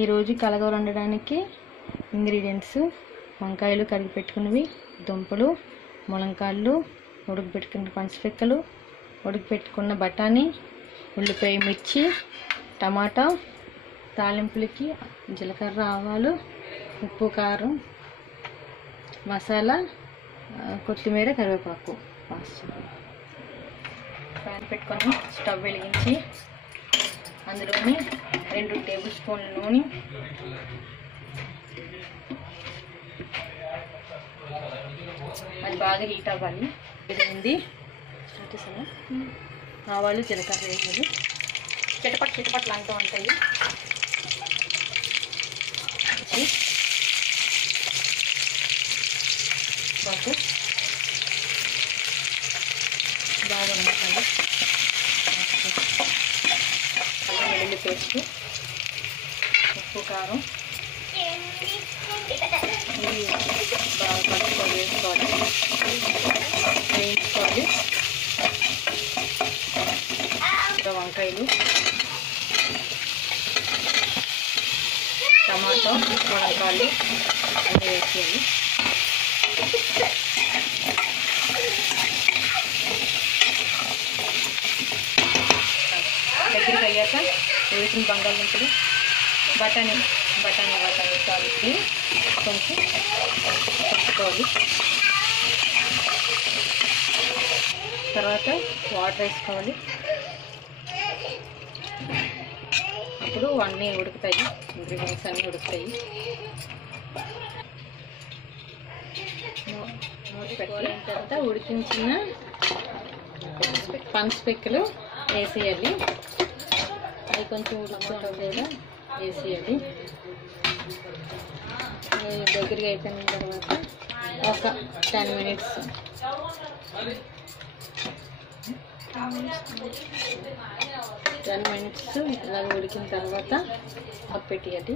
ఈరోజు కలగూర వండడానికి ఇంగ్రీడియంట్స్ వంకాయలు కడిగి పెట్టుకున్నవి, దుంపలు, ములంకాయలు, ఉడకబెట్టుకున్న పనసపిక్కలు, ఉడకబెట్టుకున్న బఠానీ, ఉల్లిపాయ, మిర్చి, టమాటా, తాలింపులకి జీలకర్ర, ఆవాలు, ఉప్పు, కారం, మసాలా, కొత్తిమీర, కరివేపాకు. ప్యాన్ పెట్టుకొని స్టవ్ వెలిగించి అందులోని 2 టేబుల్ స్పూన్ల నూనె, అది బాగా హీట్ అవ్వాలి. ఇది ఆవాలు, జీలకర్ర వేయాలి. చిటపట్లు అంటూ ఉంటాయి. బాగా ఉంచాలి. వెల్లుల్లి పేస్ట్, ఉప్పు, కారం, ఇది బాగా కలుపుకొని వేసుకోవాలి. వేయించుకోవాలి. వంకాయలు, టమాటో, మునక్కాయలు అన్నీ వేసేయాలి. దగ్గరికి అయ్యాక వేసిన బంగాళదుంపలు, బఠానీ కలిపి కొంచెం కలుపుకోవాలి. తర్వాత వాటర్ వేసుకోవాలి. అప్పుడు అన్నీ ఉడుకుతాయి, ఇంగ్రీడియంట్స్ అన్నీ ఉడుకుతాయి. పెట్టుకున్న తర్వాత ఉడికించిన పనసపిక్కలు వేసేయాలి. అది కొంచెం ఉడుకుతుండేలా వేసేయాలి. దగ్గరికి అయిపోయిన తర్వాత ఒక 10 మినిట్స్ ఇలాగ ఉడికిన తర్వాత పెట్టేయాలి.